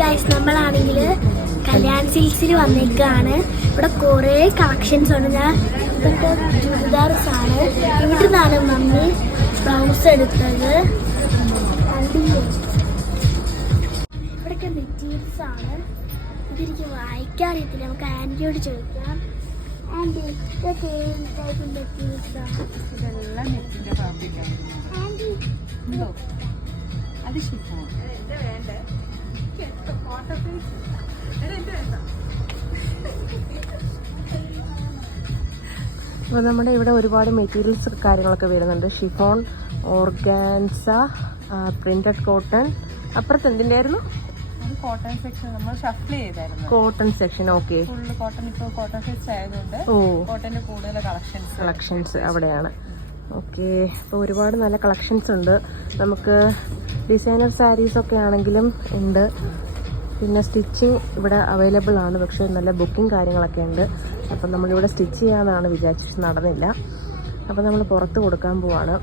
Guys, നമ്മളാണെങ്കിൽ കല്യാൺ സിൽക്സിൽ വന്നേക്കാണ്. ഇവിടെ കുറേ കളക്ഷൻസ് ഉണ്ട്. ഞാൻ ഇതൊക്കെ ചുരിദാർസ് ആണ്. ഇവിടെ നിന്നാണ് മമ്മി ബ്ലൗസ് എടുത്തത്. ഇവിടെയൊക്കെ മെറ്റീരിയൽസ് ആണ്. ഇതെനിക്ക് വായിക്കാൻ അറിയത്തില്ല, നമുക്ക് ആൻറ്റിയോട് ചോദിക്കാം. ആൻറ്റി, ഇതൊക്കെ ഏത് ടൈപ്പ് മെറ്റീരിയൽസ് ആണ്? ഇതെല്ലാം നെറ്റിന്റെ ഫാബ്രിക്കാണ്. ആൻറ്റി അത് ഷിഫോൺ. അപ്പോൾ നമ്മുടെ ഇവിടെ ഒരുപാട് മെറ്റീരിയൽസ് കാര്യങ്ങളൊക്കെ വരുന്നുണ്ട്. Chiffon, organza, printed cotton. അപ്പുറത്ത് എന്തിൻ്റെ ആയിരുന്നു? കോട്ടൺ സെക്ഷൻ നമ്മൾ ഷഫിൾ ചെയ്തായിരുന്നു. Cotton section, okay. Full cotton. ഇപ്പോൾ കോട്ടൺ ഫെസ്റ്റ് ആയതുകൊണ്ട് കോട്ടന്റെ കൂടുതൽ കളക്ഷൻസ് അവിടെയാണ്. ഓക്കെ, അപ്പോൾ ഒരുപാട് നല്ല കളക്ഷൻസ് ഉണ്ട്. നമുക്ക് ഡിസൈനർ സാരീസൊക്കെ ആണെങ്കിലും ഉണ്ട്. പിന്നെ സ്റ്റിച്ചിങ് ഇവിടെ അവൈലബിൾ ആണ്, പക്ഷേ നല്ല ബുക്കിംഗ് കാര്യങ്ങളൊക്കെ ഉണ്ട്. അപ്പം നമ്മളിവിടെ സ്റ്റിച്ച് ചെയ്യാമെന്നാണ് വിചാരിച്ചിട്ട് നടന്നില്ല. അപ്പോൾ നമ്മൾ പുറത്ത് കൊടുക്കാൻ പോവാണ്.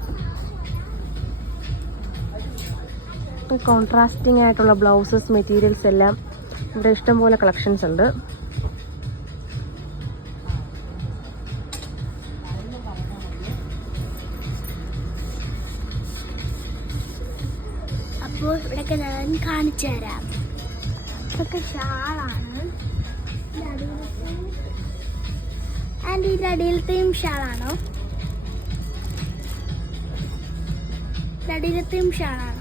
കോൺട്രാസ്റ്റിംഗ് ആയിട്ടുള്ള ബ്ലൗസസ്, മെറ്റീരിയൽസ് എല്ലാം ഇവിടെ ഇഷ്ടംപോലെ കളക്ഷൻസ് ഉണ്ട്. അപ്പോൾ ഇവിടെയൊക്കെ ഞാൻ കാണിച്ചു തരാം. ഇതൊക്കെ ഷാളാണ്. ആൻറ്റി, ഇതിൻ്റെ അടിയിലത്തെയും ഷാളാണോ? അടിയിലത്തെയും ഷാളാണോ?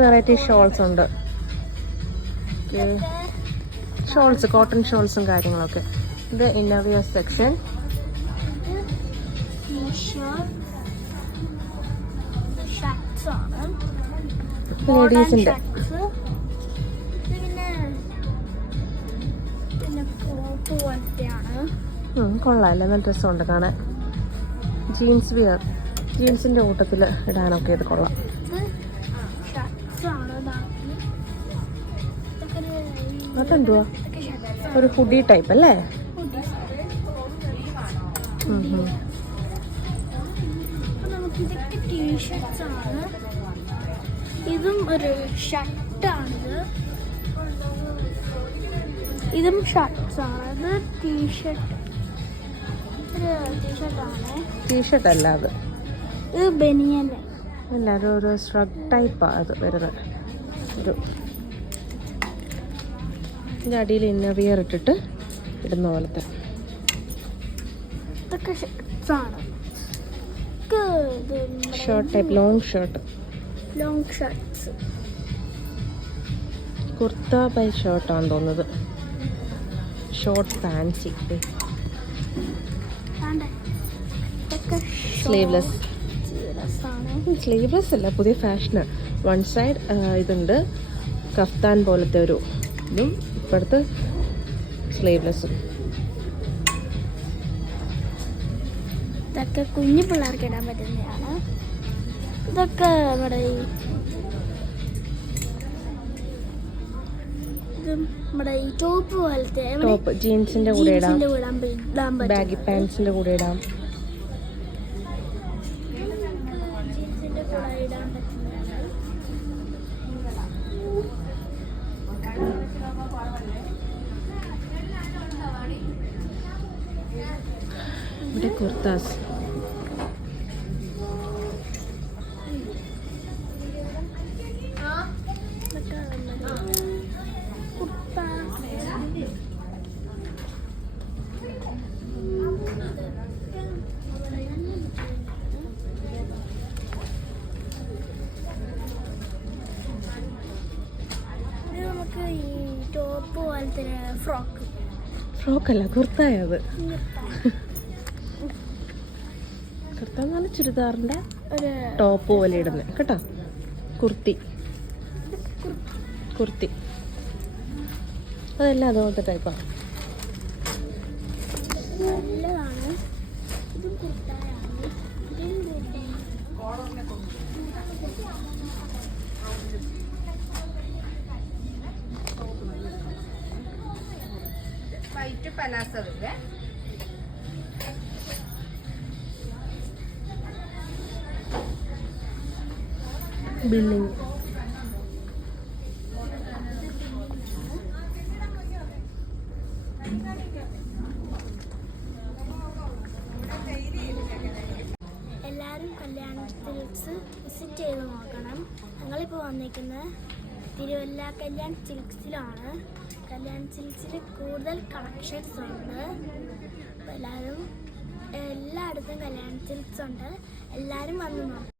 വെറൈറ്റി ഷോൾസ് ഉണ്ട്. ഷോൾസ്, കോട്ടൺ ഷോൾസും കാര്യങ്ങളൊക്കെ. ഇത് ഇന്നർവിയർ സെക്ഷൻ. ലേഡീസിന്റെ കൊള്ളാമല്ലേ, നല്ല ഡ്രസ്സുണ്ട് കാണാൻ. ജീൻസ് വിയർ, ജീൻസിന്റെ കൂട്ടത്തിൽ ഇടാനൊക്കെ ഇത് കൊള്ളാം. അതെന്തുവാ? ഒരു ഹുഡി ടൈപ്പ് അല്ലേ? ഇതും ഒരു ഷർട്ടാണിത്. ഇതും ഷർട്ട്സാണ്. ഇത് ടീഷർട്ട്, ടീഷർട്ട് അല്ല, അത് ഇത് ബനിയൻ അല്ല, ഒരു സ്ട്രഗ് ടൈപ്പാണ് അത് വരുന്നത്. ഒരു ഇതിൻ്റെ അടിയിൽ ഇന്നർവിയർ ഇട്ടിട്ട് ഇടുന്ന പോലത്തെ. ഇതൊക്കെ ഷർട്ട്സാണ്. Shirt type, long shirt. Kurta ബൈ ഷർട്ടാണെന്ന് തോന്നുന്നത്. Short fancy, sleeveless. സ്ലീവ്ലെസ് അല്ല, പുതിയ ഫാഷന്. വൺ സൈഡ് ഇതുണ്ട്, കഫ്താൻ പോലത്തെ ഒരു ഇതും, ഇപ്പോഴത്തെ സ്ലീവ്ലെസ്സും. ഇതൊക്കെ കുഞ്ഞു പിള്ളേർക്ക് ഇടാൻ പറ്റുന്നതാണ്. ഇതൊക്കെ നമ്മുടെ ഈ ടോപ്പ് പോലത്തെ, ടോപ്പ് ജീൻസിന്റെ കൂടെ ഇടാം, ബാഗി പാൻസിന്റെ കൂടെ ഇടാം. ജീൻസിന്റെ കൂടെ ഇടാൻ പറ്റുന്നതാണ്. ഇവിടെ കുർത്താസ്. നമുക്ക് ഈ ടോപ്പ് പോലത്തെ ഫ്രോക്കല്ല, കുർത്തായത്. കുർത്ത എന്ന് പറഞ്ഞാൽ ചുരിദാറിന്റെ ഒരു ടോപ്പ് പോലെ ഇടുന്നത് കേട്ടോ. കുർത്തി അതെല്ലാം അതുപോലത്തെ ടൈപ്പാണ്. White palazzo billing. എല്ലാവരും കല്യാൺ സിൽക്സ് വിസിറ്റ് ചെയ്ത് നോക്കണം. ഞങ്ങളിപ്പോൾ വന്നിരിക്കുന്നത് തിരുവല്ല കല്യാൺ സിൽക്സിലാണ്. കല്യാൺ സിൽക്സിൽ കൂടുതൽ കളക്ഷൻസ് ഉണ്ട്. അപ്പോൾ എല്ലാവരും എല്ലായിടത്തും കല്യാൺ സിൽക്സ് ഉണ്ട്. എല്ലാവരും വന്ന് നോക്കണം.